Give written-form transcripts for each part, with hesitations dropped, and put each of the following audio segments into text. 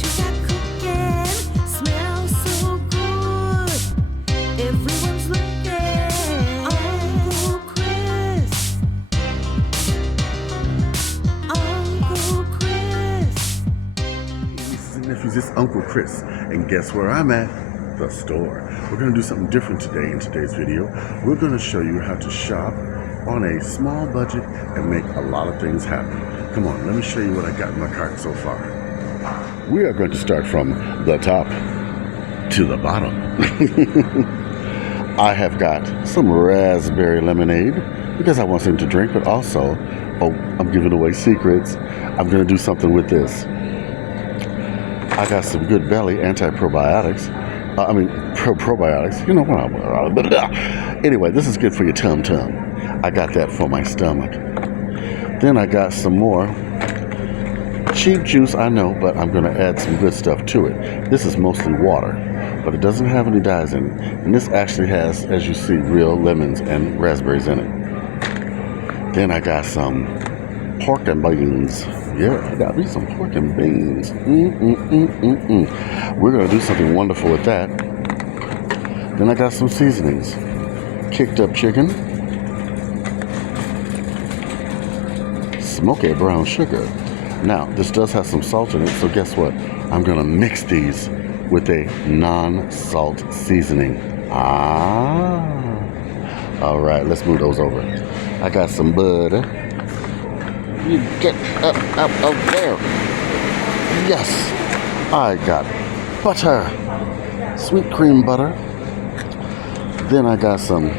you got cooking smells so good. Everyone's looking. Uncle Chris. Uncle Chris. Nieces and nephews, it's Uncle Chris, and guess where I'm at? The store. We're going to do something different today in today's video. We're going to show you how to shop on a small budget and make a lot of things happen. Come on, let me show you what I got in my cart so far. We are going to start from the top to the bottom. I have got some raspberry lemonade because I want something to drink, but also, oh, I'm giving away secrets. I'm going to do something with this. I got some Good Belly anti-probiotics. Probiotics. You know what I'm... Anyway, this is good for your tum-tum. I got that for my stomach. Then I got some more cheap juice, I know, but I'm going to add some good stuff to it. This is mostly water, but it doesn't have any dyes in it. And this actually has, as you see, real lemons and raspberries in it. Then I got some pork and beans. Yeah, I got me some pork and beans. We're going to do something wonderful with that. Then I got some seasonings. Kicked up chicken. Smoky brown sugar. Now, this does have some salt in it, so guess what? I'm going to mix these with a non-salt seasoning. All right, let's move those over. I got some butter. You get up there. Yes, I got butter. Sweet cream butter. Then I got some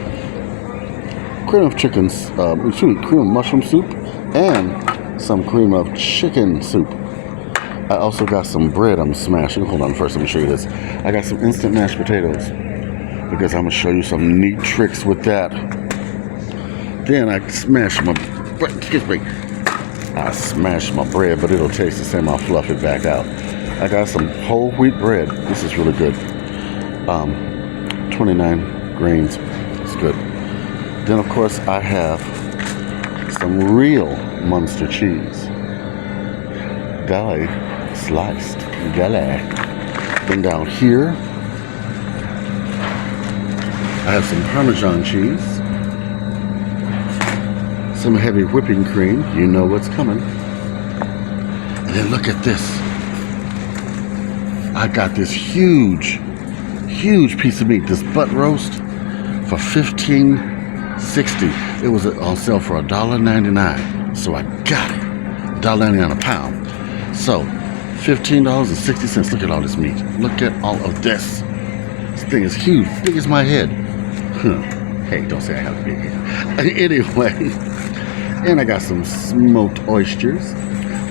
cream of chicken, cream of mushroom soup, and some cream of chicken soup. I also got some bread I'm smashing. Hold on first, let me show you this. I got some instant mashed potatoes because I'm going to show you some neat tricks with that. Then I smashed my bread, but it'll taste the same. I'll fluff it back out. I got some whole wheat bread. This is really good. 29 grains. It's good. Then, of course, I have some real Munster cheese. Deli sliced. Deli. Then down here, I have some Parmesan cheese. Some heavy whipping cream. You know what's coming. And then look at this. I got this huge piece of meat, this butt roast, for $15.60. It was on sale for $1.99. So I got it. $1.99 a pound. So $15.60. Look at all this meat. Look at all of this. This thing is huge, big as my head. Hey, don't say I have a big head. Anyway. And I got some smoked oysters,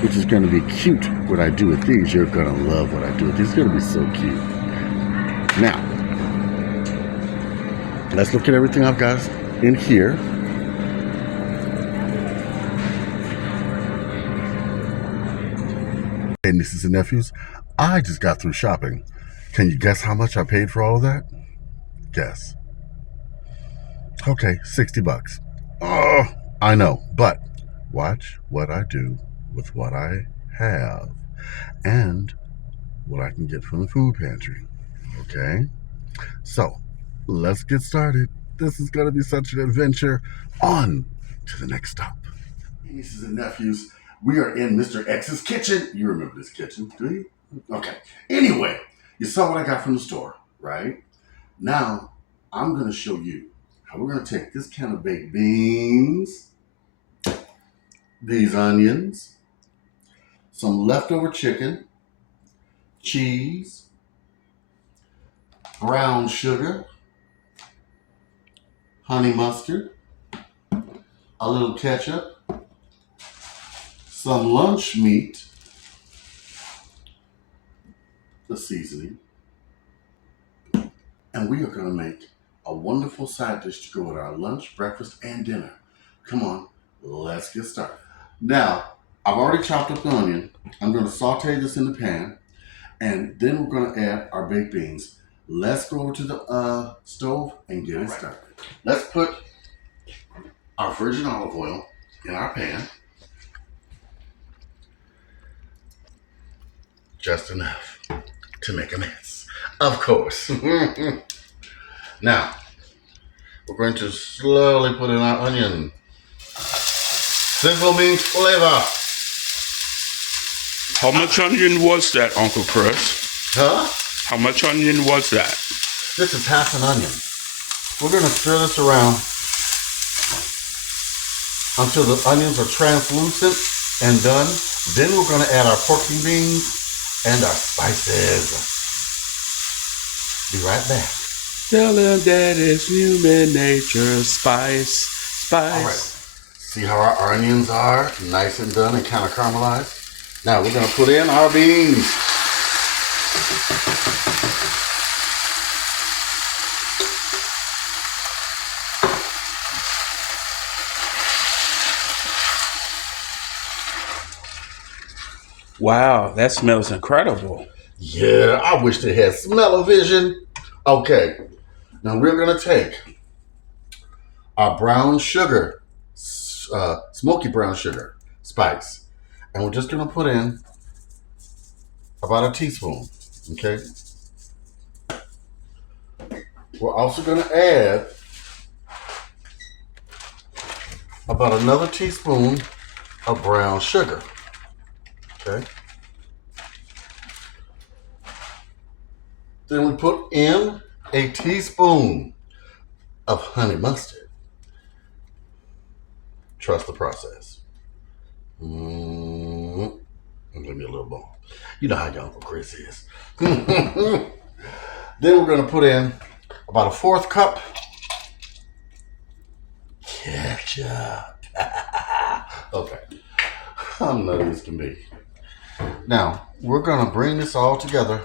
which is going to be cute. What I do with these, you're going to love what I do with these. It's going to be so cute. Now, let's look at everything I've got in here. Hey, nieces and nephews, I just got through shopping. Can you guess how much I paid for all of that? Guess. Okay, $60. Oh, I know, but watch what I do with what I have and what I can get from the food pantry. Okay? So, let's get started. This is going to be such an adventure. On to the next stop. Nieces and nephews, we are in Mr. X's kitchen. You remember this kitchen, do you? Okay. Anyway, you saw what I got from the store, right? Now, I'm going to show you how we're going to take this can of baked beans, these onions, some leftover chicken, cheese, brown sugar, honey mustard, a little ketchup, some lunch meat, the seasoning, and we are going to make a wonderful side dish to go with our lunch, breakfast, and dinner. Come on, let's get started. Now, I've already chopped up the onion. I'm going to saute this in the pan, and then we're going to add our baked beans. Let's go over to the stove and get it started. Let's put our virgin olive oil in our pan. just enough to make a mess, of course. Now, we're going to slowly put in our onion. Sizzle means flavor. How much onion was that, Uncle Chris? Huh? How much onion was that? This is half an onion. We're going to stir this around until the onions are translucent and done. Then we're going to add our pork and beans and our spices. Be right back. Tell him that it's human nature. Spice. All right. See how our onions are nice and done and kind of caramelized? Now we're going to put in our beans. Wow, that smells incredible. Yeah, I wish they had smell-o-vision. Okay, now we're going to take our brown sugar, smoky brown sugar spice, and we're just going to put in about a teaspoon, okay? We're also going to add about another teaspoon of brown sugar, okay? Then we put in a teaspoon of honey mustard. Trust the process. Give me a little more. You know how your Uncle Chris is. Then we're going to put in about a 1/4 cup ketchup. Okay. I'm nutty as can be. Now, we're going to bring this all together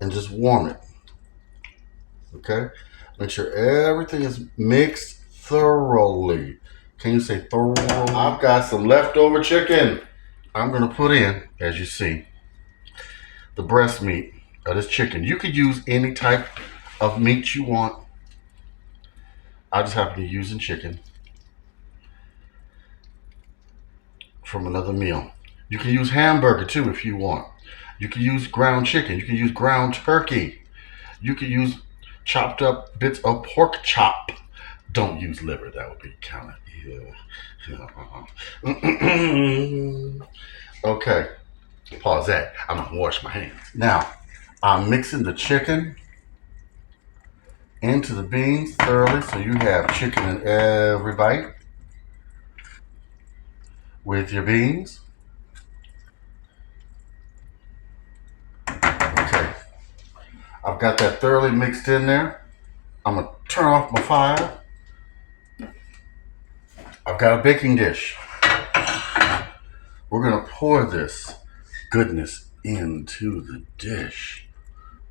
and just warm it. Okay? Make sure everything is mixed thoroughly. Can you say thoroughly? I've got some leftover chicken. I'm going to put in, as you see, the breast meat of this chicken. You could use any type of meat you want. I just happen to be using chicken from another meal. You can use hamburger too if you want. You can use ground chicken. You can use ground turkey. You can use chopped up bits of pork chop. Don't use liver. That would be kind of Okay. Pause that. I'm going to wash my hands. Now, I'm mixing the chicken into the beans thoroughly so you have chicken in every bite with your beans. Okay. I've got that thoroughly mixed in there. I'm going to turn off my fire. I've got a baking dish. We're going to pour this goodness into the dish.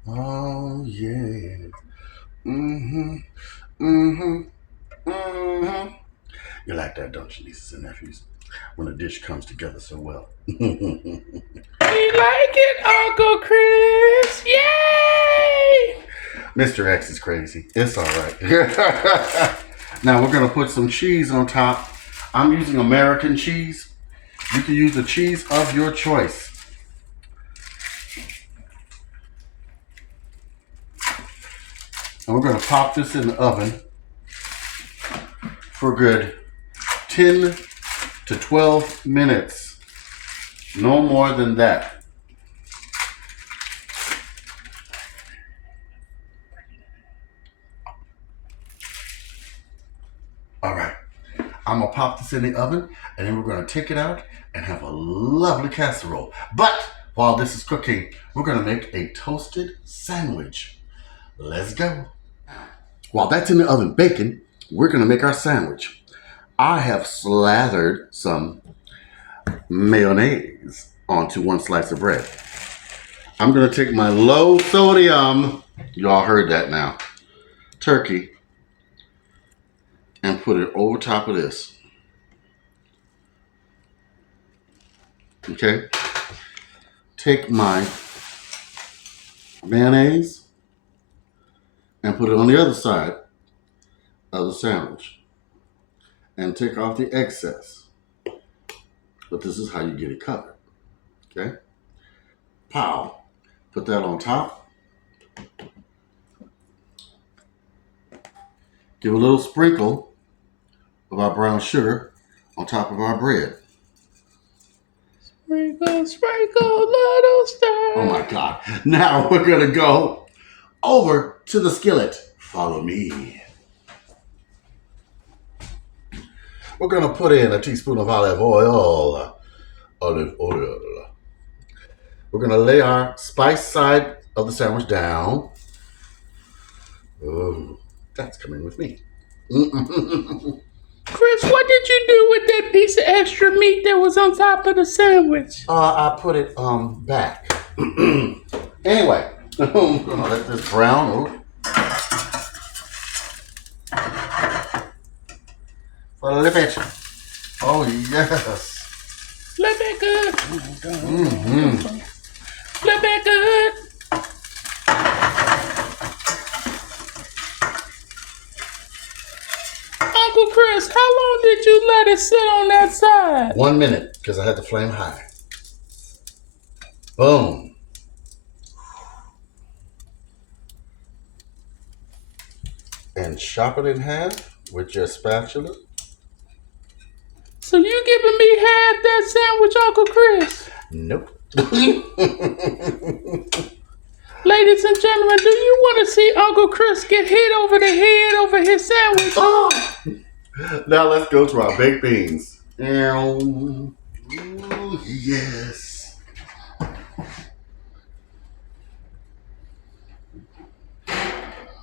Oh, yeah. You like that, don't you, nieces and nephews? When a dish comes together so well. We like it, Uncle Chris. Yay! Mr. X is crazy. It's all right. Now we're going to put some cheese on top. I'm using American cheese. You can use the cheese of your choice. And we're going to pop this in the oven for a good 10 to 12 minutes. No more than that. All right. I'm going to pop this in the oven, and then we're going to take it out and have a lovely casserole. But while this is cooking, we're going to make a toasted sandwich. Let's go. While that's in the oven baking, we're going to make our sandwich. I have slathered some mayonnaise onto one slice of bread. I'm going to take my low sodium, you all heard that now, turkey, and put it over top of this. Okay? Take my mayonnaise and put it on the other side of the sandwich. And take off the excess. but this is how you get it covered. Okay? Pow. Put that on top. Give a little sprinkle of our brown sugar on top of our bread. Sprinkle, sprinkle, little star. Oh my God. Now we're going to go over to the skillet. Follow me. We're going to put in a teaspoon of olive oil. Olive oil. We're going to lay our spice side of the sandwich down. Oh, that's coming with me. Chris, what did you do with that piece of extra meat that was on top of the sandwich? I put it back. Anyway, I'm gonna let this brown. For a little bit. Oh yes. Flip it good. Mm-hmm. Flip it good. Uncle Chris, how long did you let it sit on that side? 1 minute, because I had the flame high. Boom. And chop it in half with your spatula. So you giving me half that sandwich, Uncle Chris? Nope. Ladies and gentlemen, do you want to see Uncle Chris get hit over the head over his sandwich? Oh. Now let's go to our baked beans. Ooh, yes.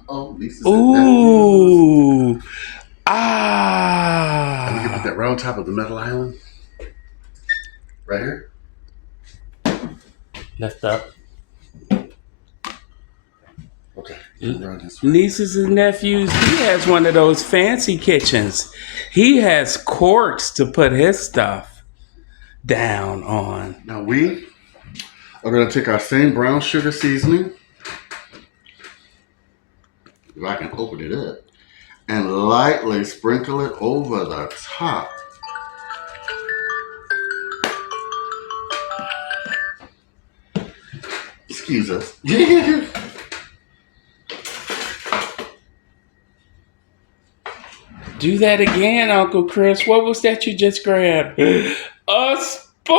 Oh, Lisa's Ooh. And you can put that right on top of the metal island. Right here. Lift up. Okay. Around this way. Nieces and nephews, he has one of those fancy kitchens. He has corks to put his stuff down on. Now we are going to take our same brown sugar seasoning. If I can open it up. And lightly sprinkle it over the top. Excuse us. Do that again, Uncle Chris. What was that you just grabbed? A spoon!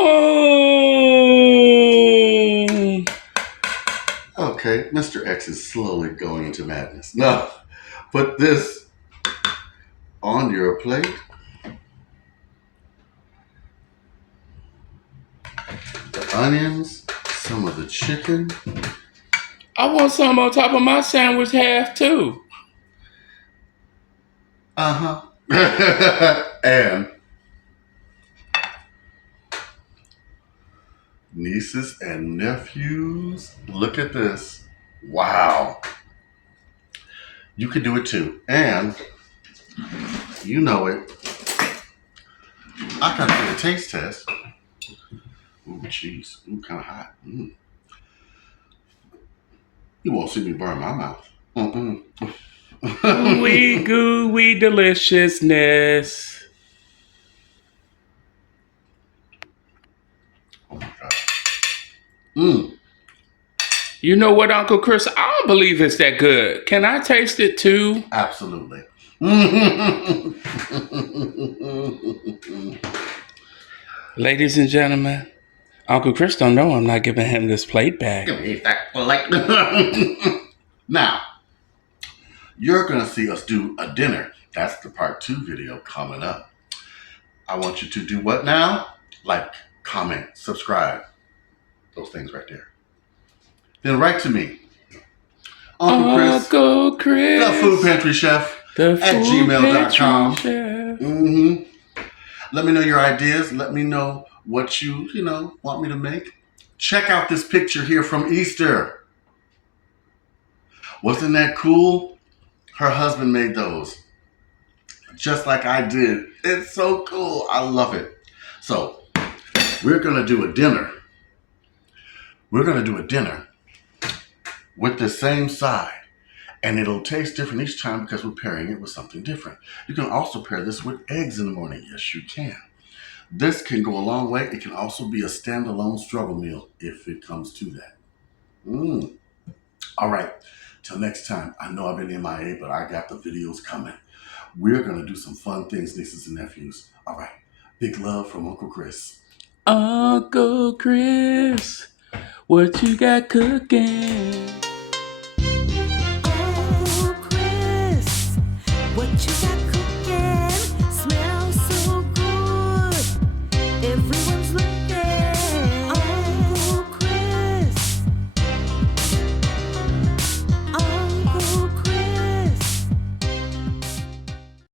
Okay, Mr. X is slowly going into madness. Now, put this on your plate. The onions, some of the chicken. I want some on top of my sandwich half too. Uh-huh. And nieces and nephews, look at this. Wow. You can do it too. And you know it. I gotta do a taste test. Ooh, jeez. Ooh, kind of hot. You won't see me burn my mouth. Gooey, gooey deliciousness. Oh my God. You know what, Uncle Chris? I don't believe it's that good. Can I taste it too? Absolutely. Ladies and gentlemen, Uncle Chris don't know I'm not giving him this plate back. Give me that plate. Now, you're going to see us do a dinner. That's the part 2 video coming up. I want you to do what now? Like, comment, subscribe. Those things right there. Then write to me. Uncle Chris. The Food Pantry Chef at gmail.com. Let me know your ideas. Let me know what you want me to make. Check out this picture here from Easter. Wasn't that cool? Her husband made those. Just like I did. It's so cool. I love it. So, we're going to do a dinner. We're going to do a dinner with the same side. And it'll taste different each time because we're pairing it with something different. You can also pair this with eggs in the morning. Yes, you can. This can go a long way. It can also be a standalone struggle meal if it comes to that. Mm. All right. Till next time. I know I've been MIA, but I got the videos coming. We're going to do some fun things, nieces and nephews. All right. Big love from Uncle Chris. Uncle Chris, what you got cooking?